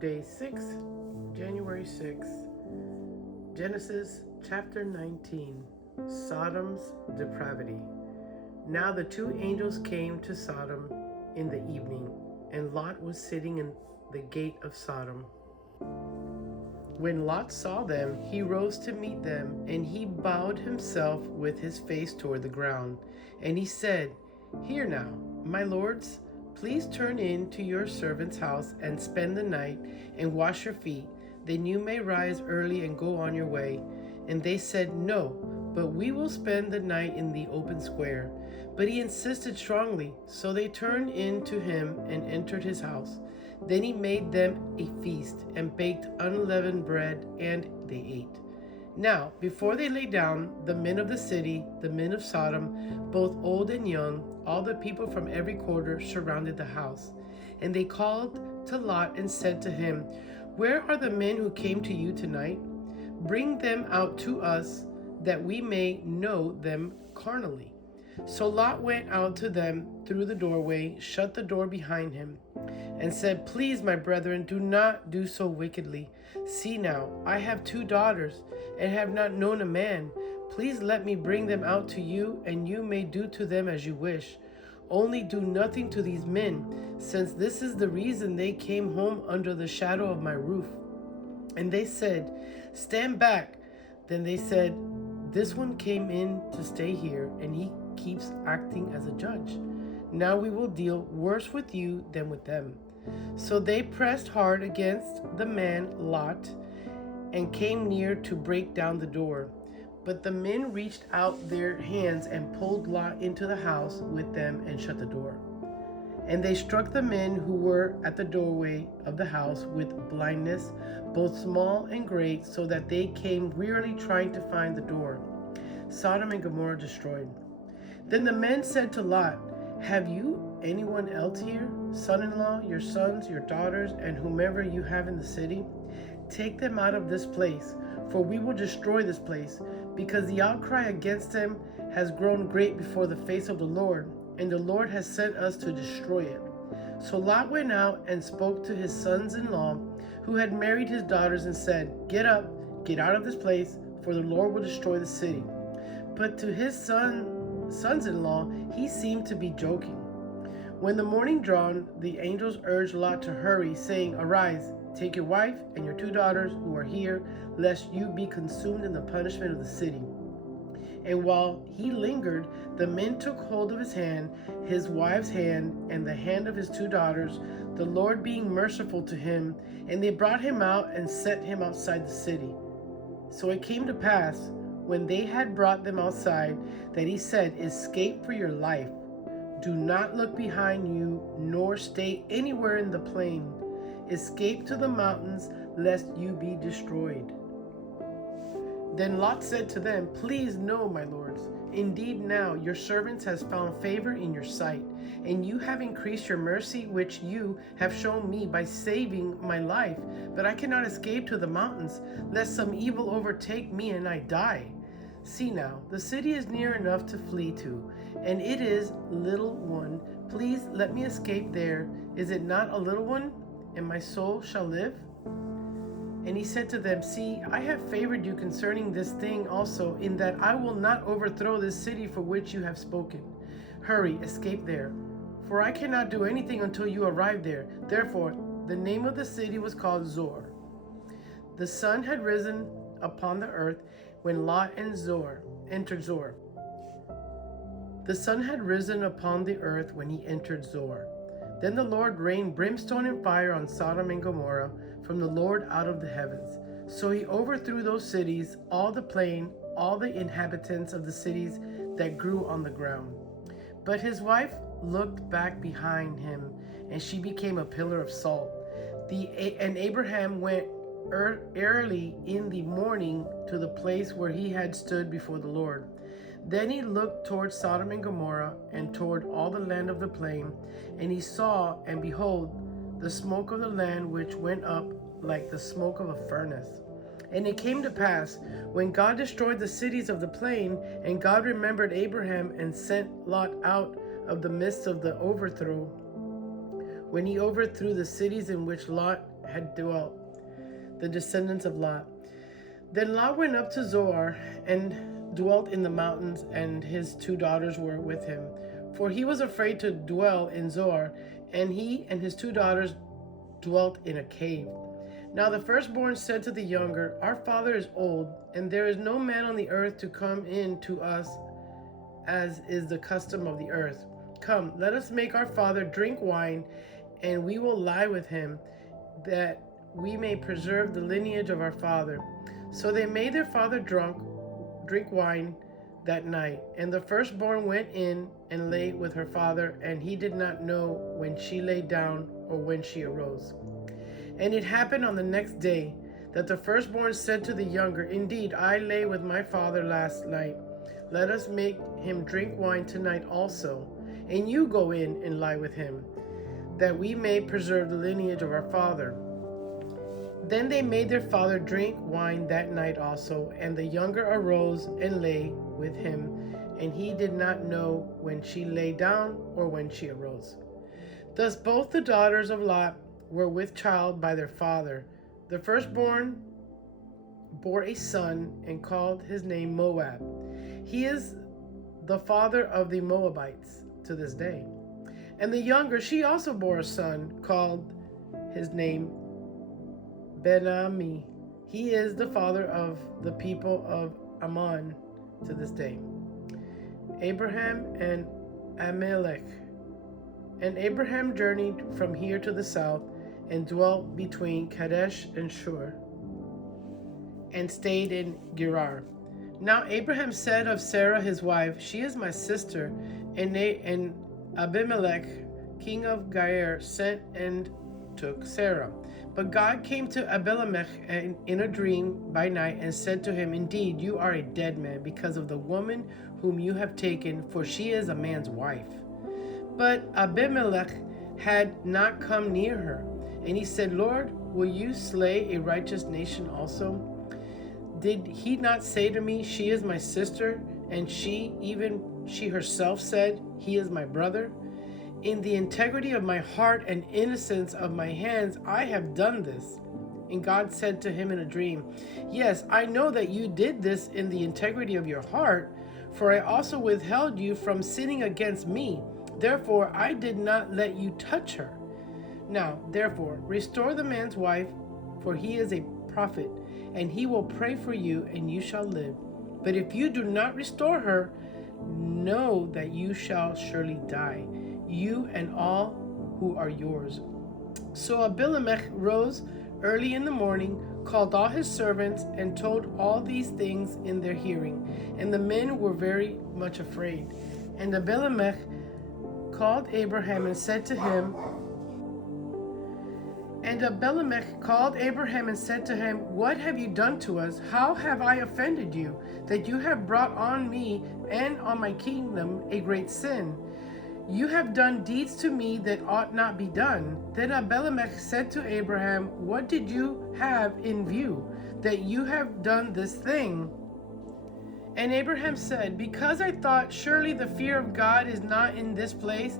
Day 6, January 6, Genesis chapter 19, Sodom's depravity. Now the two angels came to Sodom in the evening, and Lot was sitting in the gate of Sodom. When Lot saw them, he rose to meet them, and he bowed himself with his face toward the ground. And he said, "Hear now, my lords, please turn in to your servant's house and spend the night and wash your feet. Then you may rise early and go on your way." And they said, "No, but we will spend the night in the open square." But he insisted strongly, so they turned in to him and entered his house. Then he made them a feast and baked unleavened bread, and they ate. Now, before they lay down, the men of the city, the men of Sodom, both old and young, all the people from every quarter surrounded the house. And they called to Lot and said to him, "Where are the men who came to you tonight? Bring them out to us, that we may know them carnally." So Lot went out to them through the doorway, shut the door behind him, and said, "Please, my brethren, do not do so wickedly. See now, I have 2 daughters, and have not known a man. Please let me bring them out to you, and you may do to them as you wish. Only do nothing to these men, since this is the reason they came home under the shadow of my roof." And they said, "Stand back." Then they said, "This one came in to stay here, and he keeps acting as a judge. Now we will deal worse with you than with them." So they pressed hard against the man Lot and came near to break down the door. But the men reached out their hands and pulled Lot into the house with them and shut the door. And they struck the men who were at the doorway of the house with blindness, both small and great, so that they came wearily trying to find the door. Sodom and Gomorrah destroyed. Then the men said to Lot, "Have you anyone else here, son-in-law, your sons, your daughters, and whomever you have in the city? Take them out of this place, for we will destroy this place, because the outcry against them has grown great before the face of the Lord, and the Lord has sent us to destroy it." So Lot went out and spoke to his sons-in-law, who had married his daughters, and said, "Get up, get out of this place, for the Lord will destroy the city." But to his sons-in-law, he seemed to be joking. When the morning dawned, the angels urged Lot to hurry, saying, "Arise, take your wife and your 2 daughters who are here, lest you be consumed in the punishment of the city." And while he lingered, the men took hold of his hand, his wife's hand, and the hand of his 2 daughters, the Lord being merciful to him, and they brought him out and set him outside the city. So it came to pass, when they had brought them outside, that he said, "Escape for your life. Do not look behind you, nor stay anywhere in the plain. Escape to the mountains, lest you be destroyed." Then Lot said to them, "Please no, my lords. Indeed now your servant has found favor in your sight, and you have increased your mercy which you have shown me by saving my life. But I cannot escape to the mountains, lest some evil overtake me and I die. See now, the city is near enough to flee to, and it is little one. Please let me escape there. Is it not a little one? And my soul shall live?" And he said to them, "See, I have favored you concerning this thing also, in that I will not overthrow this city for which you have spoken. Hurry, escape there, for I cannot do anything until you arrive there." Therefore, the name of the city was called Zor. The sun had risen upon the earth when Lot and entered Zor. The sun had risen upon the earth when he entered Zor. Then the Lord rained brimstone and fire on Sodom and Gomorrah from the Lord out of the heavens. So he overthrew those cities, all the plain, all the inhabitants of the cities that grew on the ground. But his wife looked back behind him, and she became a pillar of salt. And Abraham went early in the morning to the place where he had stood before the Lord. Then he looked toward Sodom and Gomorrah and toward all the land of the plain, and he saw, and behold, the smoke of the land which went up like the smoke of a furnace. And it came to pass, when God destroyed the cities of the plain, and God remembered Abraham and sent Lot out of the midst of the overthrow, when he overthrew the cities in which Lot had dwelt, the descendants of Lot. Then Lot went up to Zoar and dwelt in the mountains, and his 2 daughters were with him. For he was afraid to dwell in Zoar, and he and his 2 daughters dwelt in a cave. Now the firstborn said to the younger, Our father is old, and there is no man on the earth to come in to us, as is the custom of the earth. Come, let us make our father drink wine, and we will lie with him, that we may preserve the lineage of our father. So they made their father drink wine that night. And the firstborn went in and lay with her father, and he did not know when she lay down or when she arose. And it happened on the next day that the firstborn said to the younger, Indeed, I lay with my father last night. Let us make him drink wine tonight also, and you go in and lie with him, that we may preserve the lineage of our father. Then they made their father drink wine that night also, and the younger arose and lay with him, and he did not know when she lay down or when she arose. Thus both the daughters of Lot were with child by their father. The firstborn bore a son and called his name Moab. He is the father of the Moabites to this day. And the younger, she also bore a son, called his name Ben-Ammi. He is the father of the people of Ammon to this day. Abraham and Amalek. And Abraham journeyed from here to the south, and dwelt between Kadesh and Shur, and stayed in Gerar. Now Abraham said of Sarah his wife, She is my sister. And Abimelech, king of Gerar, sent and took Sarah. But God came to Abimelech in a dream by night and said to him, Indeed, you are a dead man because of the woman whom you have taken, for she is a man's wife. But Abimelech had not come near her. And he said, Lord, will you slay a righteous nation also? Did he not say to me, She is my sister? And she herself said, He is my brother? In the integrity of my heart and innocence of my hands, I have done this. And God said to him in a dream, Yes, I know that you did this in the integrity of your heart, for I also withheld you from sinning against me. Therefore, I did not let you touch her. Now, therefore, restore the man's wife, for he is a prophet, and he will pray for you, and you shall live. But if you do not restore her, know that you shall surely die, you and all who are yours. So Abimelech rose early in the morning, called all his servants, and told all these things in their hearing. And the men were very much afraid. And Abimelech called Abraham and said to him, What have you done to us? How have I offended you, that you have brought on me and on my kingdom a great sin? You have done deeds to me that ought not be done. Then Abimelech said to Abraham, What did you have in view, that you have done this thing? And Abraham said, Because I thought, surely the fear of God is not in this place,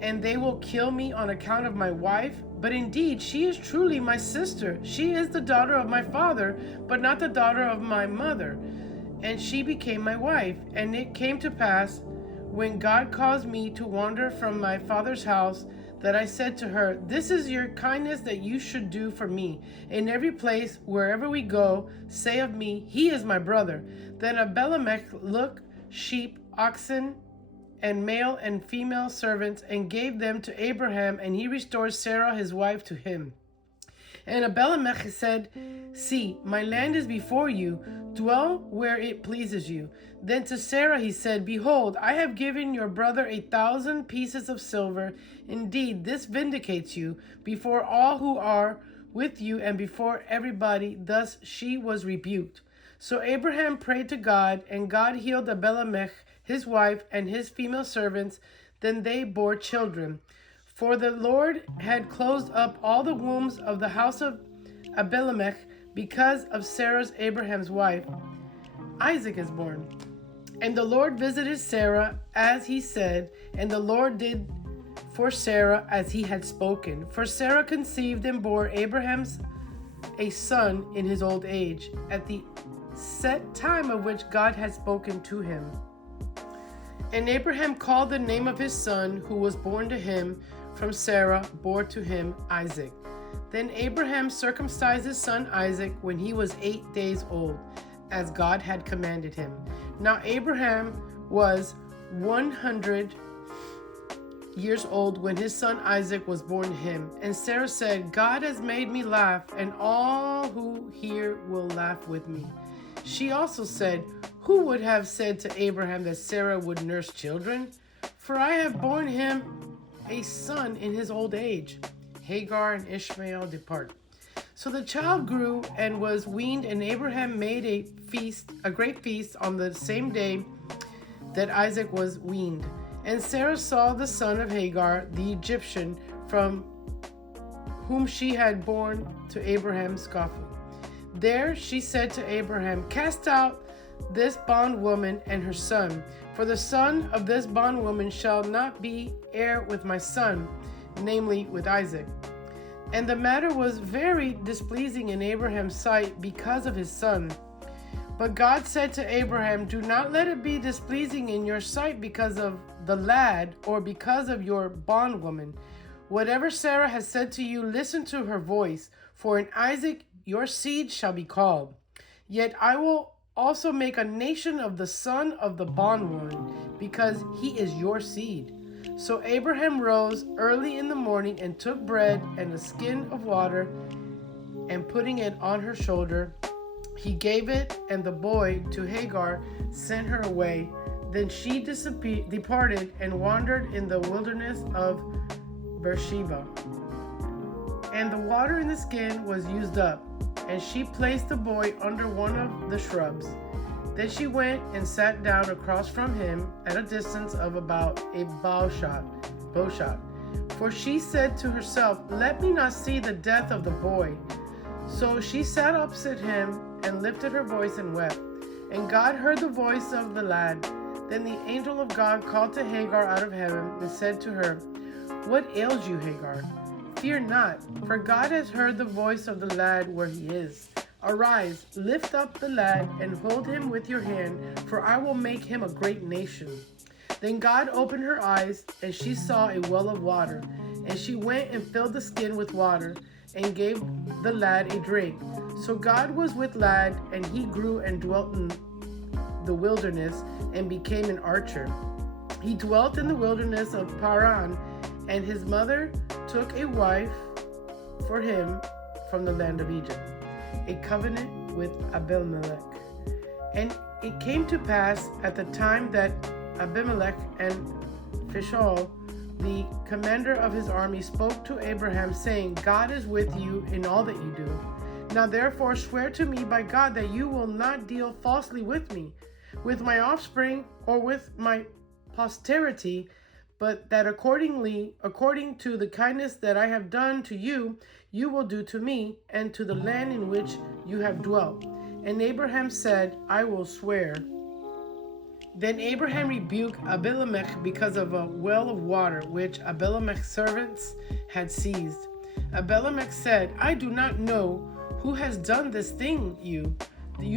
and they will kill me on account of my wife. But indeed, she is truly my sister. She is the daughter of my father, but not the daughter of my mother. And she became my wife. And it came to pass, when God caused me to wander from my father's house, that I said to her, This is your kindness that you should do for me. In every place, wherever we go, say of me, He is my brother. Then Abimelech took sheep, oxen, and male and female servants, and gave them to Abraham, and he restored Sarah his wife to him. And Abimelech said, See, my land is before you, dwell where it pleases you. Then to Sarah he said, Behold, I have given your brother 1,000 pieces of silver. Indeed, this vindicates you before all who are with you and before everybody. Thus she was rebuked. So Abraham prayed to God, and God healed Abimelech, his wife, and his female servants. Then they bore children. For the Lord had closed up all the wombs of the house of Abimelech because of Sarah, Abraham's wife. Isaac is born. And the Lord visited Sarah as he said, and the Lord did for Sarah as he had spoken. For Sarah conceived and bore Abraham a son in his old age, at the set time of which God had spoken to him. And Abraham called the name of his son, who was born to him from Sarah, bore to him Isaac. Then Abraham circumcised his son Isaac when he was 8 days old, as God had commanded him. Now Abraham was 100 years old when his son Isaac was born to him. And Sarah said, God has made me laugh, and all who hear will laugh with me. She also said, who would have said to Abraham that Sarah would nurse children? For I have borne him a son in his old age. Hagar and Ishmael depart. So the child grew and was weaned, and Abraham made a great feast on the same day that Isaac was weaned. And Sarah saw the son of Hagar, the Egyptian, from whom she had borne to Abraham scoffing. There she said to Abraham, cast out this bondwoman and her son, for the son of this bondwoman shall not be heir with my son, namely with Isaac. And the matter was very displeasing in Abraham's sight because of his son. But God said to Abraham, do not let it be displeasing in your sight because of the lad or because of your bondwoman. Whatever Sarah has said to you, listen to her voice, for in Isaac your seed shall be called. Yet I will also make a nation of the son of the bondwoman, because he is your seed. So Abraham rose early in the morning and took bread and a skin of water, and putting it on her shoulder, he gave it, and the boy to Hagar sent her away. Then she departed and wandered in the wilderness of Beersheba. And the water in the skin was used up, and she placed the boy under one of the shrubs. Then she went and sat down across from him at a distance of about a bow shot. For she said to herself, let me not see the death of the boy. So she sat opposite him and lifted her voice and wept. And God heard the voice of the lad. Then the angel of God called to Hagar out of heaven and said to her, what ails you, Hagar? Fear not, for God has heard the voice of the lad where he is. Arise, lift up the lad and hold him with your hand, for I will make him a great nation. Then God opened her eyes, and she saw a well of water. And she went and filled the skin with water, and gave the lad a drink. So God was with lad, and he grew and dwelt in the wilderness, and became an archer. He dwelt in the wilderness of Paran, and his mother took a wife for him from the land of Egypt, a covenant with Abimelech. And it came to pass at the time that Abimelech and Phishol, the commander of his army, spoke to Abraham, saying, God is with you in all that you do. Now therefore swear to me by God that you will not deal falsely with me, with my offspring, or with my posterity, but that according to the kindness that I have done to you, you will do to me, and to the land in which you have dwelt. And Abraham said, I will swear. Then Abraham rebuked Abimelech because of a well of water which Abimelech's servants had seized. Abimelech said, I do not know who has done this thing you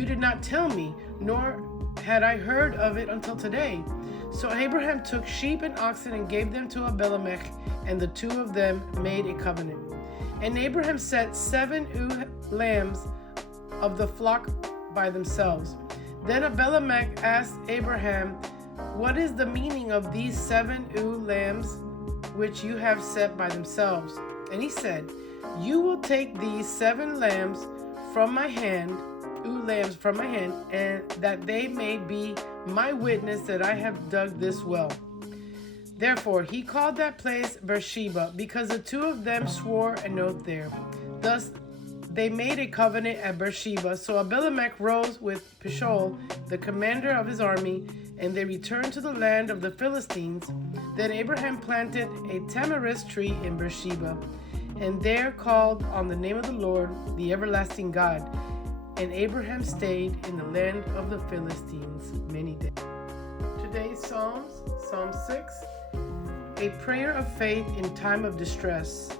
did not tell me, nor had I heard of it until today. So Abraham took sheep and oxen and gave them to Abimelech, and the two of them made a covenant. And Abraham set 7 ewe lambs of the flock by themselves. Then Abimelech asked Abraham, what is the meaning of these 7 ewe lambs which you have set by themselves? And he said, you will take these 7 lambs from my hand, and that they may be my witness that I have dug this well. Therefore he called that place Beersheba, because the two of them swore an oath there. Thus they made a covenant at Beersheba. So Abimelech rose with Phishol, the commander of his army, and they returned to the land of the Philistines. Then Abraham planted a tamarisk tree in Beersheba, and there called on the name of the Lord, the everlasting God. And Abraham stayed in the land of the Philistines many days. Today's Psalms, Psalm 6. A prayer of faith in time of distress.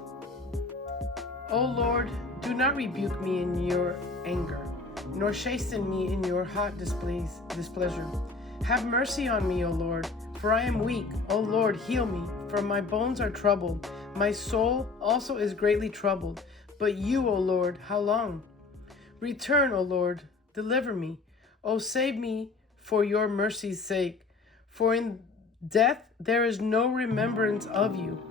O Lord, do not rebuke me in your anger, nor chasten me in your hot displeasure. Have mercy on me, O Lord, for I am weak. O Lord, heal me, for my bones are troubled. My soul also is greatly troubled. But you, O Lord, how long? Return, O Lord, deliver me. O save me for your mercy's sake. For in death there is no remembrance of you.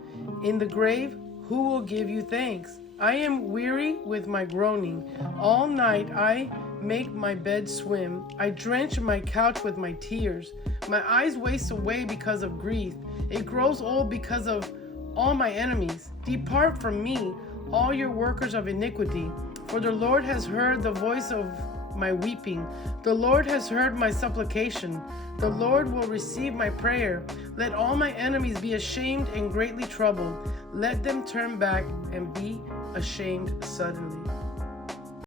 In the grave, who will give you thanks? I am weary with my groaning. All night I make my bed swim. I drench my couch with my tears. My eyes waste away because of grief. It grows old because of all my enemies. Depart from me, all your workers of iniquity. For the Lord has heard the voice of my weeping. The Lord has heard my supplication. The Lord will receive my prayer. Let all my enemies be ashamed and greatly troubled. Let them turn back and be ashamed suddenly.